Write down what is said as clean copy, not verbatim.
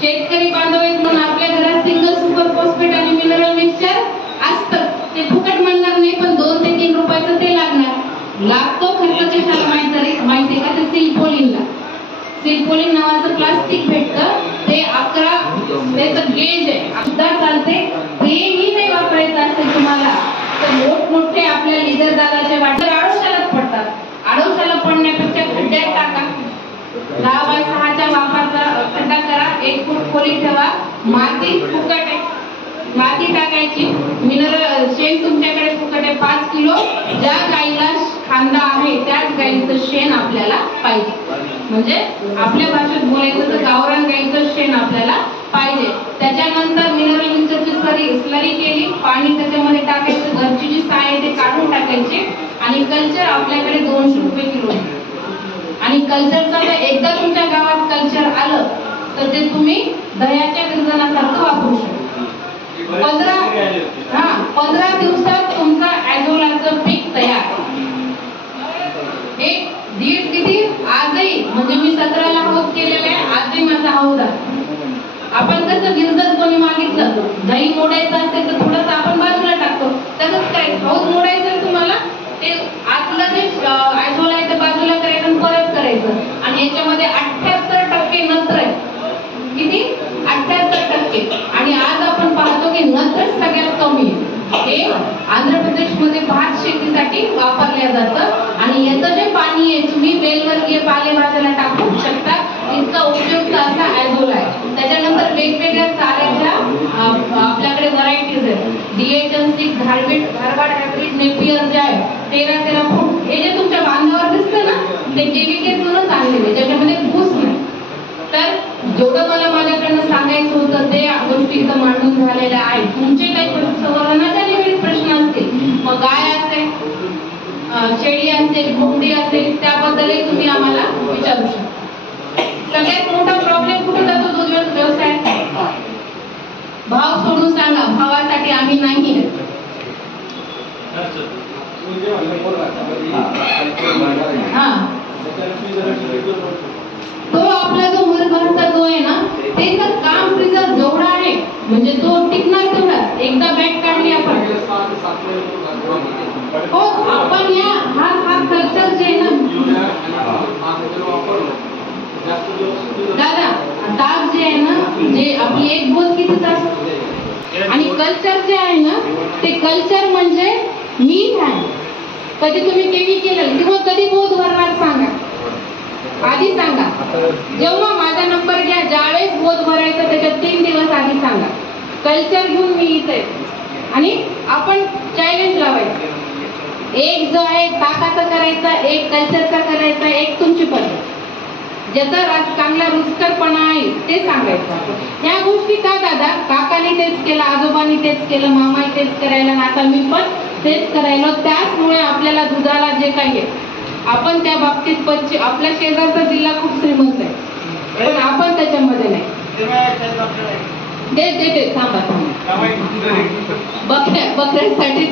शेतकरी बांधव आहेत म्हणून आपल्या घरात सिंगल सुपर फॉस्फेट आणि मिनरल मिक्सचर असतं, ते फुकट म्हणणार नाही, पण 2 ते 3 रुपयाचं ते लागतो खर्च कशाला माहिती का? ते सिल्पोलिन नावाचं प्लास्टिक भेटतं, ते 11 त्याचं गेज आहे, सुद्धा चालते. तेही नाही वापरायचं असेल तुम्हाला तर मोठमोठे आपल्या लिडर दादाच्या वाटेवर आडोशाला पडतात. आडोशाला पडण्यापेक्षा खड्ड्यात टाका. 10 बाय 6च्या मापाचा खड्डा करा, 1 फूट खोली ठेवा, माती फुकट आहे, माती टाकायची, मिनरल शेण तुमच्याकडे फुकट आहे 5 किलो. ज्या गाईला खांदा आहे त्याच गाईचं शेण आपल्याला पाहिजे, म्हणजे आपल्या भाषेत बोलायचं तर गावरान गाईचं शेण आपल्याला पाहिजे. त्याच्यानंतर मिनरल मिक्सरची स्लरी केली, पाणी त्याच्यामध्ये टाकायचं, घरची जी साय आहे ते काढून टाकायचे आणि कल्चर आपल्याकडे 200 रुपये किलो आहे. आणि कल्चरचा जर एकदा तुमच्या गावात कल्चर आलं तर ते तुम्ही दह्याच्या विरजनासारखं वापरू शकता. 15 दिवसात तुमचा ॲझोलाचं पीक तयार. एक दीड किती आजही, म्हणजे मी 17ला हौद केलेला आहे, आजही माझा हौद आहे. आपण कसं गिरजन कोणी मागितलं, दही मोडायचं असेल तर थोडंसं आपण बाजूला टाकतो, तसंच करायचं. हौद मोडायचं तुम्हाला, ते आतलं जे ॲझोला आहे ते बाजूला करायचं आणि परत करायचं. आणि याच्यामध्ये 78% नत्र आहे. किती? 78%. आणि आज आपण पाहतो की नत्र सगळ्यात कमी आहे. हे आंध्र प्रदेशमध्ये भात शेतीसाठी वापरल्या जातं आणि याचं जे पाणी आहे तुम्ही वेलवर्गीय पालेभाज्याला टाकू शकता, इतका उपयुक्त असा ॲझोला आहे. त्याच्यानंतर वेगवेगळ्या चाऱ्याच्या आपल्याकडे व्हरायटीज आहेत. DH6, धारवाड हायब्रिड, नेपियर जे आहे 13 फूट, हे जे तुमच्या बांधावर दिसतं ना ते केमिकलमधूनच आणलेले, ज्याच्यामध्ये भूस नाही. तर जेवढं मला माझ्याकडनं सांगायचं होतं ते गोष्टी इथं मांडून झालेल्या आहेत. तुमचे काही संवर्धनाच्या निगडीत प्रश्न असतील, मग गाय असेल, शेळी असेल, कोंबडी असेल, त्याबद्दलही तुम्ही आम्हाला विचारू शकता. सगळ्यात मोठा प्रॉब्लेम कुठे जातो दूध व्यवसायात? भाव सोडून सांगा, भावासाठी आम्ही नाही. तो आपला जो मरभरचा जो आहे ना, त्याचं काम प्रिझर्व जेवढा आहे, म्हणजे तो टिकणार तेवढा. एकदा बॅग काढली आपण, हो आपण या हा कल्चर जे आहे ना दादा, डाग जे आहे ना, जे आपली एक बोध किती तास, आणि कल्चर जे आहे ना ते कल्चर म्हणजे मीठ आहे. कधी तुम्ही केवी केलं किंवा कधी बोध भरणार सांगा, आधी सांगा. जेव्हा माझा नंबर घ्या, ज्यावेळेस बोध भरायचं त्याच्या 3 दिवस आधी सांगा. कल्चर घेऊन मी इथे आणि आपण चॅलेंज लावायचं. एक जो आहे ताकाचा करायचा, एक कल्चरचा करायचा, एक तुमची पद्धत, ज्याचा चांगला रुचकरपणा आहे ते सांगायचं. या गोष्टी का दादा? काकाने तेच केलं, आजोबांनी तेच केलं, मामाने तेच करायला, आता मी पण तेच करायला. त्याचमुळे आपल्याला दुधाला जे काही आहे, आपण त्या बाबतीत आपल्या शेजारचा जिल्हा खूप श्रीमंत आहे, पण आपण त्याच्यामध्ये नाही. ते थांबा बकऱ्यांसाठी